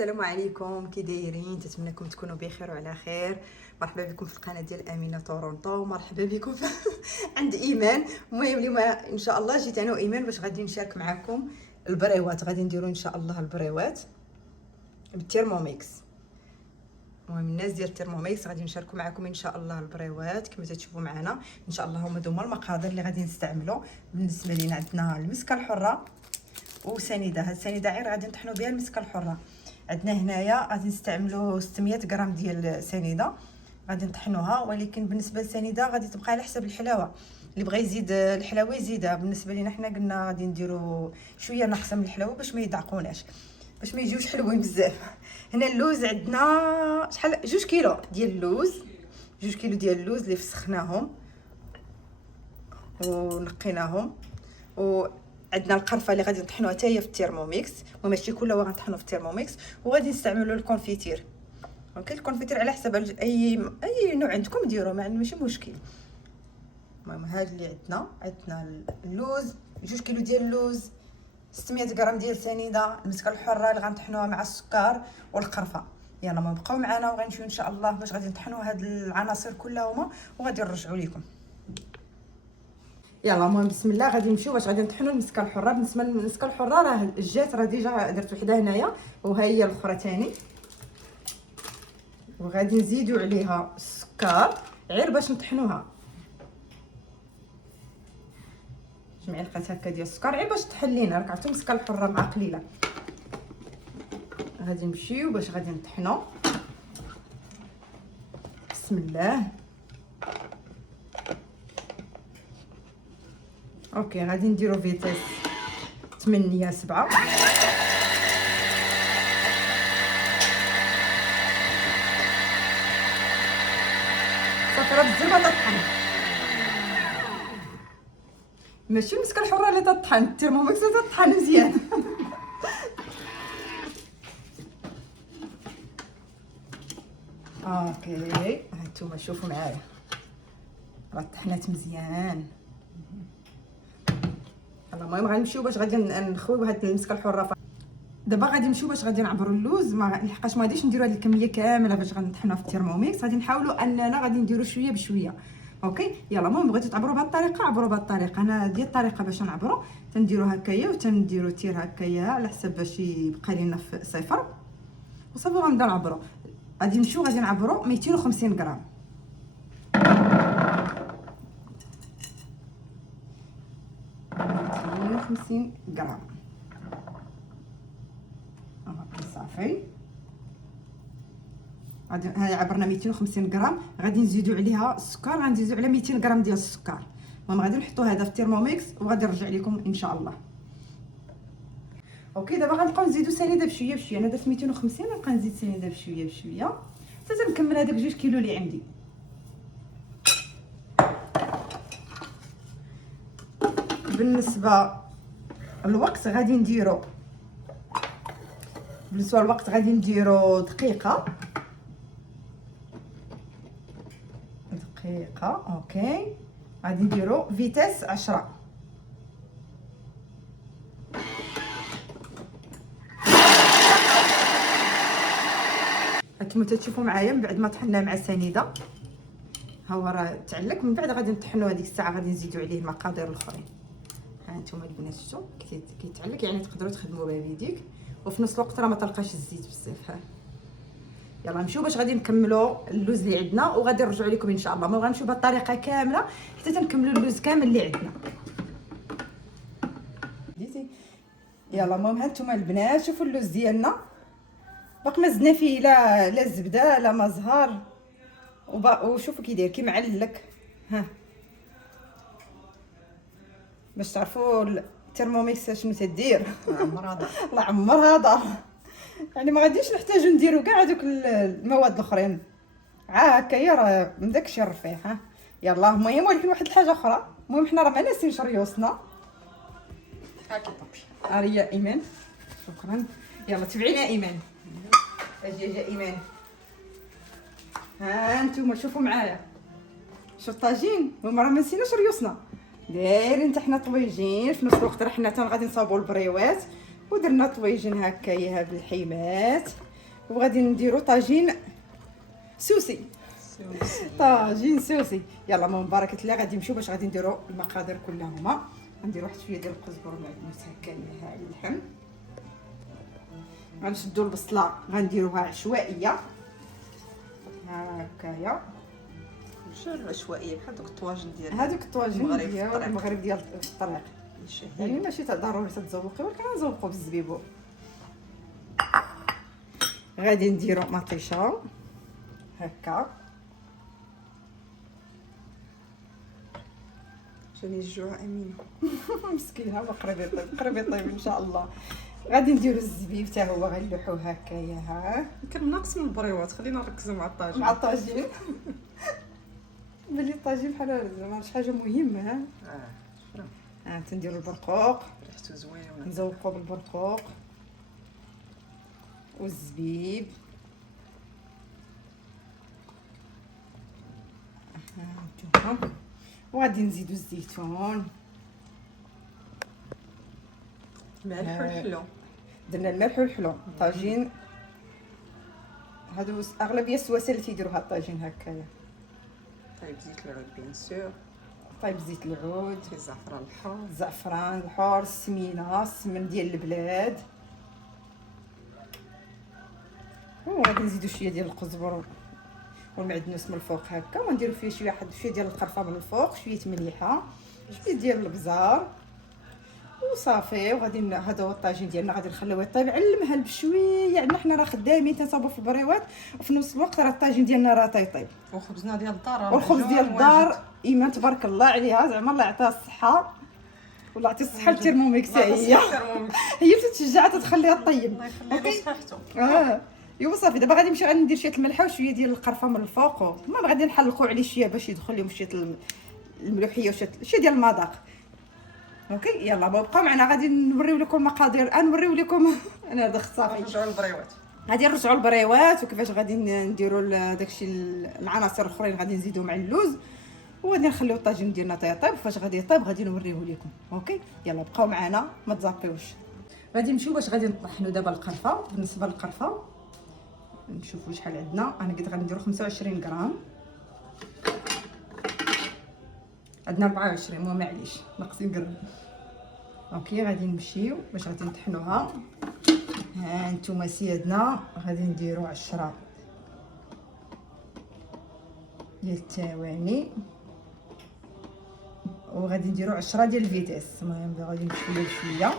السلام عليكم، كي دايرين؟ نتمنىكم تكونوا بخير وعلى خير. مرحبا بكم في القناه ديال امينه تورونطو، مرحبا بكم عند ايمان. المهم اليوم ان شاء الله جيت انا وايمان باش غادي نشارك معكم البريوات. غادي نديروا ان شاء الله البريوات بالترموميكس. المهم الناس ديال الترموميكس غادي نشاركوا معكم ان شاء الله البريوات كما تشوفوا معنا ان شاء الله. هما دوما المقادير اللي غادي نستعملوا. بالنسبه لينا عندنا المسكه الحره وسنيده. هاد السنيده غير غادي نطحنوا بها المسكه الحره. عندنا هنايا غادي نستعملوا 600 غرام ديال سنيده غادي نطحنوها، ولكن بالنسبه للسنيده غادي تبقى على حسب الحلاوه. اللي بغى يزيد الحلاوه يزيدها. بالنسبه لينا حنا قلنا غادي نديروا شويه ناقصه من الحلاوه باش ما يضعقوناش، باش ما يجيوش حلوين بزاف. هنا اللوز عندنا شحال؟ 2 كيلو ديال اللوز. 2 كيلو ديال اللوز اللي فسخناهم ونقيناهم. وعندنا القرفه اللي غادي نطحنوها حتى هي في الترموميكس، وماشي كلها غنطحنوا في الترموميكس. وغادي نستعملوا الكونفيتير. اوكي، الكونفيتير على حسب اي نوع عندكم ديروا، ماشي مشكل. المهم هاد اللي عندنا اللوز 2 كيلو ديال اللوز، 600 غرام ديال سنيده، المسكه الحره اللي غنطحنوها مع السكر والقرفه. يلا ما بقاو معنا وغنمشيو ان شاء الله باش غادي نطحنوا هاد العناصر كلها وغادي نرجعوا لكم. يلا المهم بسم الله غادي نمشيو باش غادي نطحنوا المسكه الحره. بالنسبه للمسكه الحره راه جات، راه ديجا درت وحده هنايا وها هي الاخرى ثاني. وغادي نزيدوا عليها السكر غير باش نطحنوها، معلقه هكا ديال السكر غير باش تحل لينا. راك عرفتوا المسكه الحره مع قليله. غادي نمشيو باش غادي نطحنوا. بسم الله. اوكي غادي نديرو فيتيس 8 7. صافي راه بزاف تطحن، ماشي المسكه الحره اللي تطحن، الترموميكس اللي تطحن مزيان. اوكي هانتوما شوفوا معايا راه طحنات مزيان. المهم غنمشيو باش غادي نخويو هاد المسكه الحره. دابا غادي نمشيو باش غادي نعبروا اللوز. ما لحقاش ما غاديش نديروا هاد الكميه كامله باش غنطحنوها في الترموميكس. غادي نحاولوا اننا غادي نديروا شويه بشويه. اوكي يلا. المهم بغيتو تعبروا بهاد الطريقه عبروا بهاد الطريقه. انا ديال الطريقه باش نعبروا تنديروا هكايا وتنديروا تير هكايا على حسب باش يبقى لينا في صفر وصافي. غنبداو نعبروا. غادي نمشيو غادي نعبروا 250 غرام. 250 غرام صافي. غادي هاي عبرنا 250 غرام. غادي نزيدوا عليها السكر، غنزيدوا على 200 غرام ديال السكر. المهم غادي نحطوا هذا في الترموميكس وغادي نرجع لكم ان شاء الله. اوكي دابا غنبقاو نزيدوا سنيده بشويه بشويه. انا درت 250 غنبقى نزيد سنيده بشويه بشويه حتى نكمل هذاك 2 كيلو اللي عندي. بالنسبه الوقت غادي نديرو دقيقه. اوكي غادي نديرو فيتيس 10. كما تشوفوا معايا من بعد ما طحنا مع سنيده ها هو راه تعلق. من بعد غادي نطحنوا هذيك الساعه غادي نزيدوا عليه المقادير الاخرين. ها انتم البنات شفتوا كيتعلق، يعني تقدروا تخدموا به بيديك وفي نفس الوقت راه ما تلقاش الزيت بزاف. ها يلا نمشيو باش غادي نكملوا اللوز اللي عندنا وغادي نرجعوا لكم ان شاء الله. ما غنمشيو بهذه الطريقه كامله حتى تنكملوا اللوز كامل اللي عندنا. يلا المهم هانتوما البنات شوفوا اللوز ديالنا باقي ما زدنا فيه لا زبده لا ما زهر. وشوفوا كي داير كي معلك. ها باش تعرفوا الترموميكس شنو تدير. الله عمرها دار. يعني ما غاديش نحتاجو نديرو كاع هذوك المواد الاخرين. هكايا راه من داكشي الرفيع. ها يلا المهم ولكن واحد الحاجه اخرى. المهم حنا راه ما ناسينش ريوسنا. هاكي طبي اريا ايمان شكرا. يلا تبعينا ايمان. اجي ايمان. ها انتم شوفوا معايا شوف الطاجين. المهم راه ما نسيناش ريوسنا دايرين حتى حنا طويجين. في نفس الوقت راه حنا غادي نصاوبوا البريوات ودرنا طويجين هكايا بالحيمات. وغادي نديرو طاجين سوسي. طاجين سوسي. يلا من بركه الله غادي نمشيو باش غادي نديرو المقادير كلهما. غندير واحد شويه ديال القزبر والمعدنوس هكا على اللحم. غنشدو البصله غنديروها عشوائيه هكايا. ماشي عشوائيه بحال دوك الطواجن ديال هذوك الطواجن ديال المغرب ديال الطريق، يعني ماشي ضروري تتذوقي ولكن غنذوقو بالزبيبو. غادي نديرو مطيشه هكا. جاني الجوع امينه. مسكينه قريب يطيب ان شاء الله. غادي نديرو الزبيب حتى هو غنلوحوه هكايا. ها كان ناقص من البريوات، خلينا نركزوا مع الطاجين. مع الطاجين. بلي الطاجين بحال زعما شي حاجه مهمه. ها تنديرو البرقوق، ريحته زوينه، نزوقو بالبرقوق والزبيب. هانتوما وغادي نزيدو الزيتون، الملح والحلو. درنا الملح والحلو. طاجين هادو اغلبيه السواسه اللي تيديروا هاد الطاجين هكايا. طيب زيت العود بيان سور، طيب زيت العود، الزعفران الحار، الزعفران الحار، السمينه، السمن ديال البلاد. وغادي نزيدو شويه ديال القزبر والمعدنوس من الفوق هكا، ونديرو فيه شويه ديال القرفه من الفوق، شويه مليحه، شويه ديال البزار وصافي. وغادي هذا هو الطاجين ديالنا، غادي نخليوه يطيب على المهل بشويه. يعني حنا راه خدامين تنصاوبوا في البريوات، وفي نفس الوقت راه الطاجين ديالنا راه تيطيب. وخبزنا ديال الدار، والخبز ديال الدار ايمان تبارك الله عليها، زعما الله يعطيها الصحه والله يعطي الصحه للترموميكس. هي تتشجع تتخليها طيب. الله يخلي له صحته. ايوا صافي. دابا غادي نمشي غادي ندير شويه الملحه وشويه ديال القرفه من الفوق، ثم غادي نحلقوا عليه شويه باش يدخل لهم شويه الملوحيه وشويه ديال المذاق. اوكي يلا بقاو معنا، غادي نوريو لكم المقادير. نوريو لكم انا دخت صافي. نرجعوا للبريوات، غادي نرجعوا للبريوات وكيفاش غادي نديروا داكشي العناصر الاخرين غادي نزيدوا مع اللوز، وغادي نخليو الطاجين ديالنا تيطيب. فاش غادي يطيب غادي نوريه لكم. اوكي يلا بقاو معنا ما تزابيوش. غادي نمشيو باش غادي نطحنوا دابا القرفه. بالنسبه للقرفه نشوفوا شحال عندنا. انا قلت غادي نديرو 25 غرام، عندنا 24 مو معليش ناقصين غرام. اوكي غادي نمشيو باش غادي نطحنوها. ها نتوما سيادنا غادي نديرو 10 ديال الثواني، وغادي نديرو 10 ديال الفيتيس. المهم غادي نمشيو بشويه.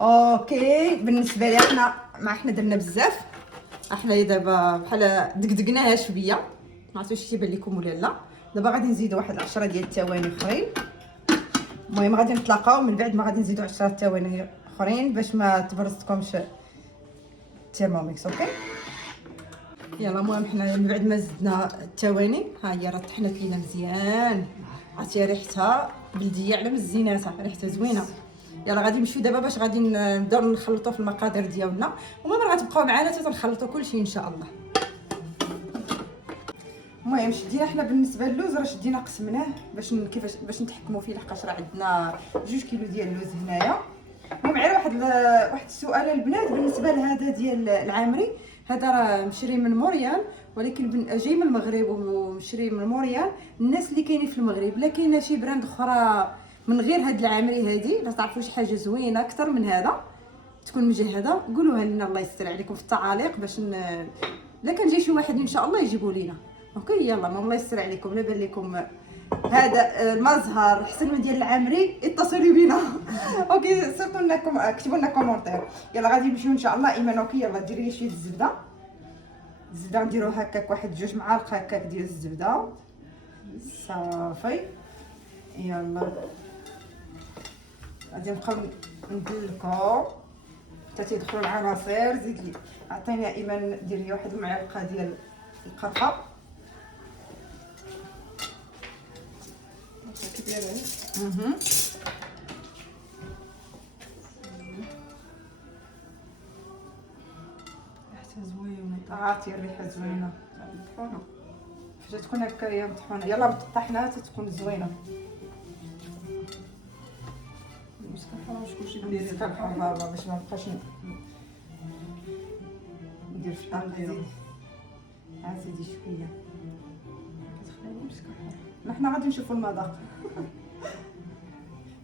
اوكي بالنسبه لي حنا درنا بزاف. احنا دابا بحال دقدقناها شويه، ما عرفتش واش تيبان لكم ولا لا. دابا غادي نزيدو واحد 10 ديال الثواني اخرين. المهم غادي نتلاقاو من بعد ما غادي نزيدو 10 ثواني اخرين باش ما تبرزتكمش الثيرموميكس. اوكي يلا. المهم حنا من بعد ما زدنا الثواني ها هي راه طحنات لينا مزيان، عرفتي ريحتها بلديه على مزيناتها، ريحتها زوينه. يلا غادي نمشيو دابا باش غادي نبداو نخلطوا في المقادير ديالنا، ومهم غتبقاو معنا حتى نخلطوا كلشي ان شاء الله. المهم شدينا حنا بالنسبه للوز راه شدينا قسمناه كيفاش باش نتحكموا فيه، لحقاش راه عندنا 2 كيلو ديال اللوز هنايا. المهم غير واحد السؤال البنات بالنسبه لهذا ديال العامري. هذا راه مشري من موريال، ولكن جاي من المغرب ومشري من موريال. الناس اللي كاينين في المغرب لا كاينه شي براند اخرى من غير هاد العامري هادي لا تعرفوا شي حاجه زوينه اكثر من هذا تكون مجهده، قولوها لنا الله يستر عليكم في التعاليق باش لا كان جاي شي واحد ان شاء الله يجيبوا لينا. اوكي يلا الله يستر عليكم. لا بان لكم هذا المظهر احسن من ديال العامري اتصلوا بينا. اوكي صيفطوا لنا كتبوا لنا كومونتير. يلا غادي نمشيو ان شاء الله. ايمان اوكي يلا ديري لي شويه الزبده نديرو هكاك واحد 2 معالق هكاك ديال الزبده صافي. يلا غادي نبقاو ندلكو حتى تيدخلوا العناصر. زيد لي عطيني يا ايمان دير لي واحد المعلقه ديال القرفه كبيره. ريحتها زوينه، عرفتي الريحه زوينه. باش تكون هكايا مطحونه. يلا بالطحينه تتكون زوينه. المسكحه شكون ديري مسكحه باش ما نبقاش ندير في الطاق. زيد زيدي شويه. كتخليني مسكحه. حنا غادي نشوفوا المذاق.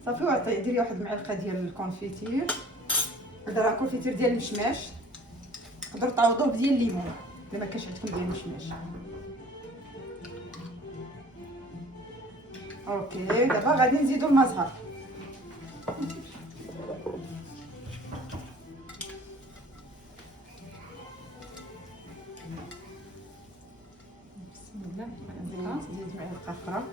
صافي وعطي ديري واحد المعلقه ديال الكونفيتير. هذا راه كونفيتير ديال المشماش، تقدروا تعوضوه بديال الليمون الا ما كانش عندكم ديال المشماش. اوكي دابا غادي نزيدوا الماء زهر. بسم الله. نزيد معلقه اخرى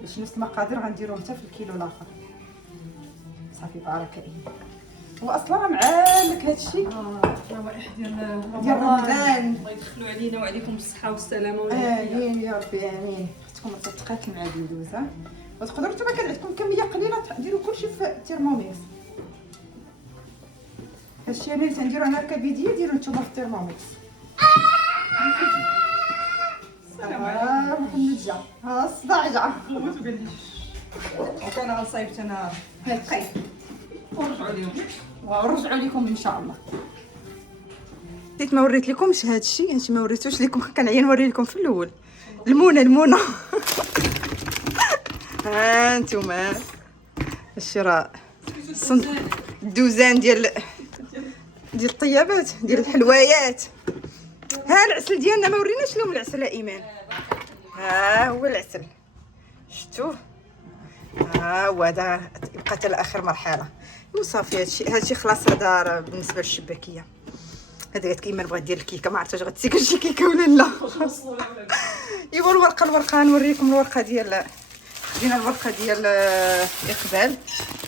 باش نفس المقادير غنديروهم حتى في الكيلو الاخر. صافي بارك الله. هو اصلا راه معالك هادشي روائح ديال رمضان. الله يدخلوا علينا وعليكم بالصحه والسلامه امين يا ربي امين. اختكم تتقاتل مع الدوز وتقدروا نتوما كان عندكم كميه قليله ديروا كلشي في الترموميكس. هادشي انا اللي تنديرو انا كبيديه ديروا نتوما في الترموميكس. محمد جا الصداع جا موت بليش. وكان غنصايبت انا هاكاي ورجعوا ليهم. ونرجعوا لكم ان شاء الله. نسيت ما وريت لكمش هادشي ما وريتوش لكم. كنعيا نوري لكم في الاول. المونه ها انتوما الشراء الدوزان ديال الطيابات ديال الحلويات. ها العسل ديالنا ما وريناش لهم العسل يا ايمان. ها هو العسل شفتوه. ها هو هذا يبقى حتى لاخر مرحله وصافي. هادشي خلاص. هذا راه بالنسبه للشباكيه. هذا قالت ايمان بغات دير الكيكه ما عرفتش غتسيكل شي كيكه ولا لا. ايوا الورقه نوريكم الورقه ديال خدينا الورقه ديال اقبال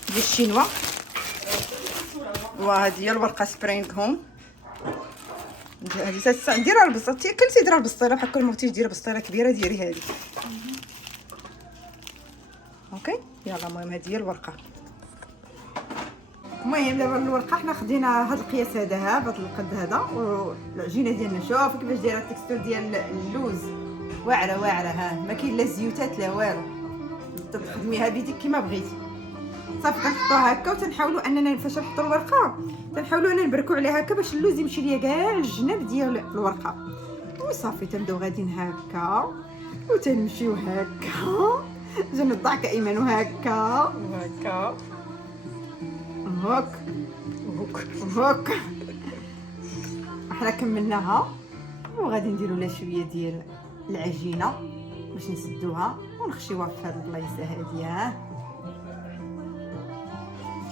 ديال الشينوا. وهذه هي الورقه سبرينغ هوم. هذه نديرها البسطه. كلتي ديرها البسطيله بحال كل ما بغيتي ديري بسطيله كبيره ديري هذه. اوكي يلا المهم هذه هي الورقه. المهم دابا الورقه حنا خدينا هذا القياس هذا بهذا القد هذا والعجينه ديالنا. شوف كيفاش دايره التكستور ديال اللوز واعره ها ما كاين لا زيوتات لا والو. تخدميها بيديك كيما بغيتي. صافي كنحطوها هكا وتنحاولوا اننا فاش نحطوا الورقه تنحاولوا اننا نبركوا عليها هكا باش اللوز يمشي ليا كاع الجناب ديال الورقه. وصافي تنبداو غاديين هكا وتنمشيو هكا جا الضحكه ايمان وهكا هك احنا كملناها وغادي نديروا لها شويه ديال العجينه باش نسدوها ونخشيوها في هاد البلايصه هادي.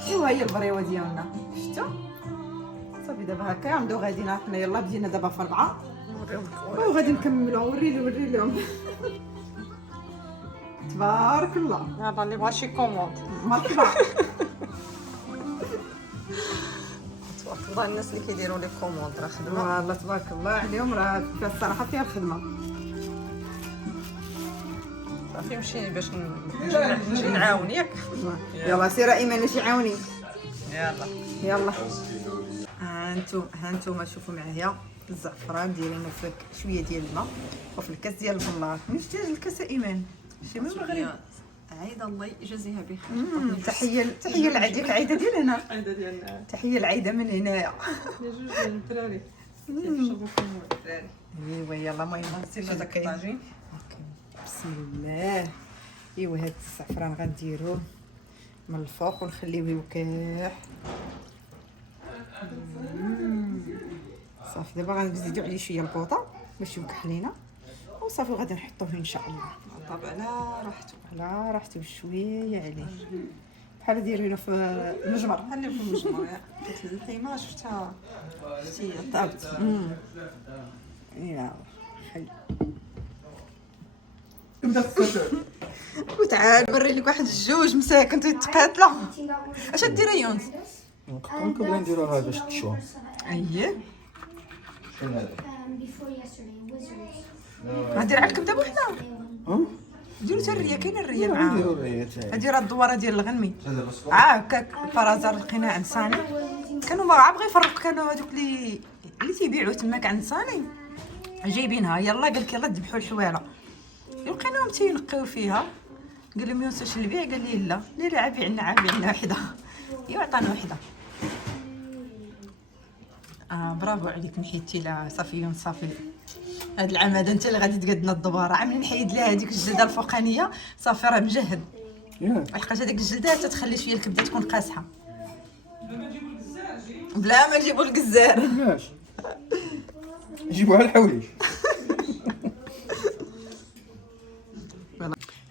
ايوا هي البريوه ديالنا شفتوا. صافي دابا هكا غنبداو غاديين حنا. يلا بدينا دابا في 4 وغادي نكملوا. وري لهم تبارك الله. يلا اللي بغا شي كوموند. مرحبا. تبارك الله الناس اللي كيديروا لي كوموند راه خدمه. والله تبارك الله عليهم راه الصراحه فيها الخدمه. صافي نمشي باش نجي نعاون ياك. يلا سير ايمان اش يعاوني. يلا ها انتم شوفوا معايا الزعفران دايرينه في شويه ديال الماء وفي الكاس ديال البلاط. شتي هاد الكاس ايمان شي من المغرب. عايده الله يجازيها بخير. تحيه لعيدك عايده ديال هنا. عايده ديالنا. تحيه العايده من هنايا. جوج ديال الدراري كيشربوا فيهم الدراري. ايوا يلا المهم نسينا داك الطاجين. بسم الله. ايوا هاد الزعفران غنديروه من الفوق ونخليوه يوكح. صافي دابا غنزيدو عليه شويه البوطه باش يوكح لينا وصافي غادي نحطوه ان شاء الله. طاب على راحته. على راحته بشويه عليه بحال دايرينه في المجمر. خليه في المجمر. قلت اللحيمه شفتها طابت. يلا حل وتعال نوري لك واحد الجوج مساكن تيتقاتلوا. اش دير يونس؟ نقدر نديروها باش تشوى. اييه شنو هذا؟ غندير على الكبده بوحدها. ديروا حتى الريه. كاينه الريه معاها. نديرو الريات. هادي راه الدواره ديال الغنمي. هذا بس هكاك البرازار لقيناه عند صاني. كانوا ما بغا يفرقوا. كانوا هذوك اللي تيبيعوا تماك عند صاني جايبينها يلا، قالك يلا ذبحوا الحواله، لقيناهم تينقيو فيها. قال لهم يوسف البيع، قال لي لا لا عافي عنا وحده. ايوا عطانا وحده. برافو عليك، نحيتي لها صافي صافي. هاد العام هذا انت اللي غادي تقدنا الدباره، عامل نحيد لها هذيك الجلده الفوقانيه صافي راه مجهد. لحقاش هذيك الجلده تتخلي شويه الكبده تكون قاصحه. بلا ما نجيبوا القزار. علاش نجيبوها الحوايج.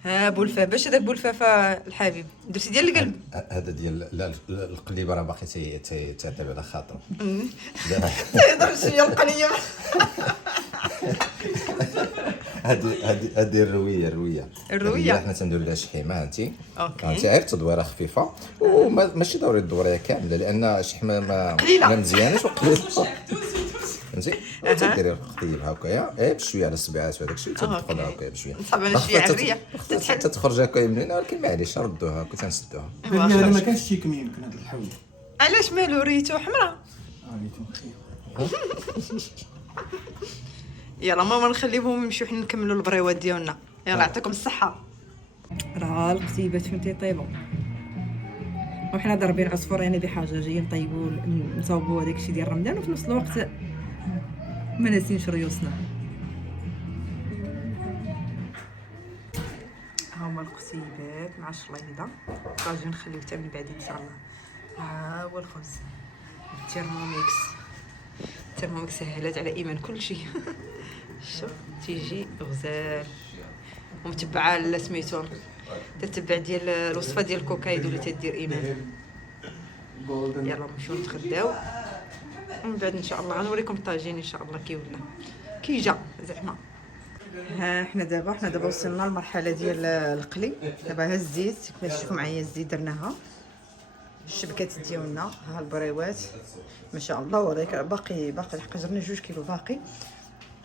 ها بولفا، باش هذاك بولفافه الحبيب درتي ديال القلب. هذا ديال لا القليب راه باقي تعتب على خاطره. تهضر شويه القليه. هذه الرويه الروية. حنا تنديروا لها شحيمه انت اوكي. غير تدويره خفيفه وماشي ضروري الدوريه كامله لان الشحمه قليلة. ما مزيانش وقليله. فهمتي تديري القطيب هكايا بشويه على السبعات وهذاك الشيء تدخل هكايا بشويه صعب انا شويه عريه حتى تخرج هكايا منينه، ولكن معليش ردوها هكا تنسدوها. هذا ما كانش تيكم يمكن هاد الحوايج. علاش مالو ريتو حمراء. ريتو خير. يلا ماما نخليهم يمشيو حنا نكملوا البريوات ديالنا. يلا يعطيكم الصحه. راه القتيبات فين تيطيبوا وحنا ضاربين عصفور، يعني بحاجه جايين نطيبوا نصاوبوا هذاك الشيء ديال رمضان، وفي نفس الوقت ما ناسينش ريوسنا. هما القتيبات مع الشليضه غادي نخليو حتى من بعد ان شاء الله. ها هو الخبز الترموميكس سهلات على ايمان كل شيء. شوف تيجي غزال ومتبعه سميتو تتبع ديال الوصفه ديال الكوكايدو اللي تدير ايمان. يلا نمشيو نتغداو ومن بعد ان شاء الله غنوريكم الطاجين ان شاء الله كي ولا كي جا زعما. ها حنا دابا وصلنا للمرحله ديال القلي. دابا ها الزيت كما تشوفوا معايا الزيت درناها، الشبكات ديالنا ها البريوات ما شاء الله، وراك باقي لحقاش درنا 2 كيلو باقي.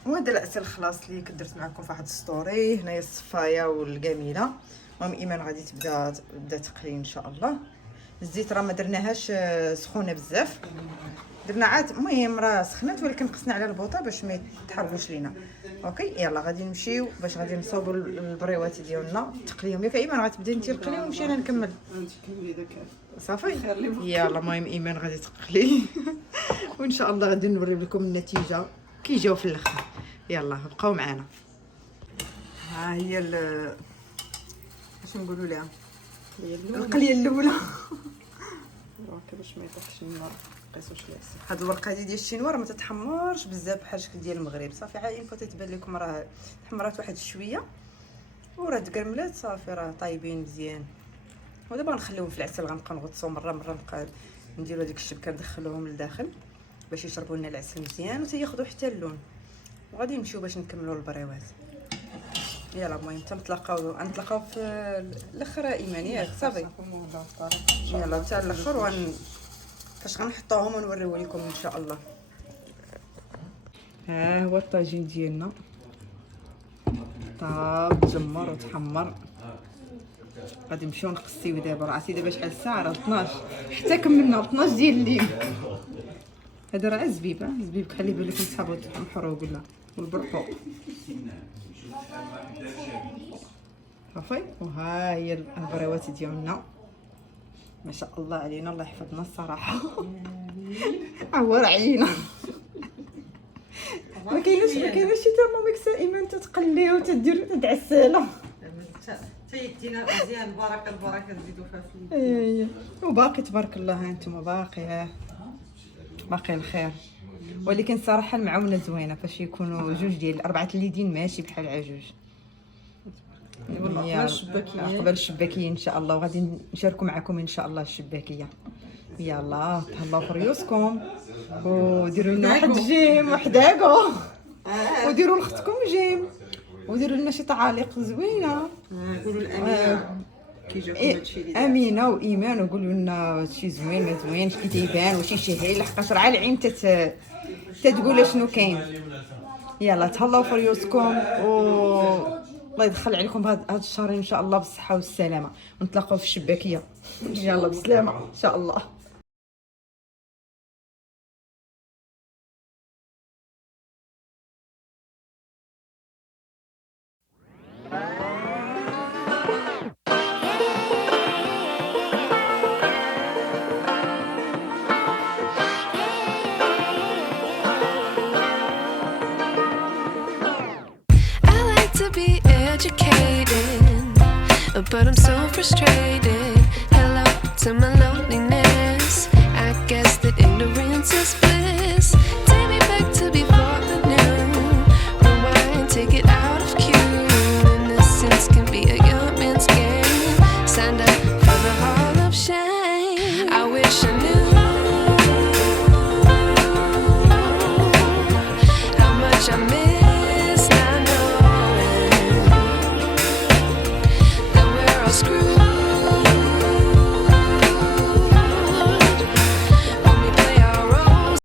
وهذا العسل الخلاص اللي كنت درت معكم في واحد ستوري. هنايا الصفايه والجميله. المهم ايمان غادي تبدا تقلي ان شاء الله. الزيت راه ما درناهاش سخونه بزاف، درنا عاد المهم راه سخنات، ولكن قصنا على البوطه باش ما يتحرقوش لينا. اوكي يلا غادي نمشيو باش غادي نصاوبوا البريوات ديالنا تقليهم. ياك ايمان غتبداي انت القلي ونمشي انا نكمل صافي. يلا المهم ايمان غادي تقلي وان شاء الله غادي نوريو لكم النتيجه كي جاو في الاخر. يلا بقاو معنا. ها هي اش نقولوا لها القليه الاولى. باش ما يطيحش النار قيسوا شويه. هاد الورقه هادي ديال الشينوار ما تتحمرش بزاف بحال شكل ديال المغرب. صافي عا ينفو تتبان لكم راه تحمرات واحد شويه وراه تقرملات صافي راه طايبين مزيان. ودابا غنخليهم في العسل، غنبقى نغطسو مره نبقى نديرو هذيك الشبكه ندخلوهم لداخل باش يشربوا لنا العسل مزيان وتياخذوا حتى اللون. وغادي نمشيو باش نكملوا البريوات. يلا المهم تنتلاقاو في الاخر ايمان ياك صافي. يلا حتى الاخر فاش غنحطوهم ونوريو لكم ان شاء الله. ها هو الطاجين ديالنا طاب تجمر وتحمر. غادي نمشيو نقصيو دابا. راه عرفتي دابا شحال الساعه؟ راه 12 حتى كملنا 12 ديال الليل. هذا راه الزبيب خلي بالك من صحابو محروق ولا والبرقوق صافي. وها هي البريوات ديالنا ما شاء الله علينا، الله يحفظنا الصراحه. عوار عينا. ما كايناش شي ترموميكس ايمان تتقلي وتدير تدعساله. تيدينا مزيان. البركه تزيدوا فيها. وباقي تبارك الله. ها انتم باقي الخير. ولكن الصراحه المعونه زوينه فاش يكونوا 2 ديال 4 اليدين ماشي بحال عجوج. قبل الشباكيه ان شاء الله، وغادي نشاركوا معكم ان شاء الله الشباكيه. يلا تهلاو في ريوسكم وديروا لنا واحد جيم وحداكم وديروا لختكم جيم وديروا لنا شي تعاليق زوينه. قولوا الامينه كي جاكم هادشي اللي امينه وايمان وقولوا لنا هادشي زوين ما زوينش كي تيبان وشي شهي لحقاش راه العين تتقول شنو كاين. يلا تهلاو في ريوسكم الله يدخل عليكم هاد الشهر ان شاء الله بالصحه والسلامه، ونتلاقاو في الشباكيه. يلا بسلامه ان شاء الله. straight.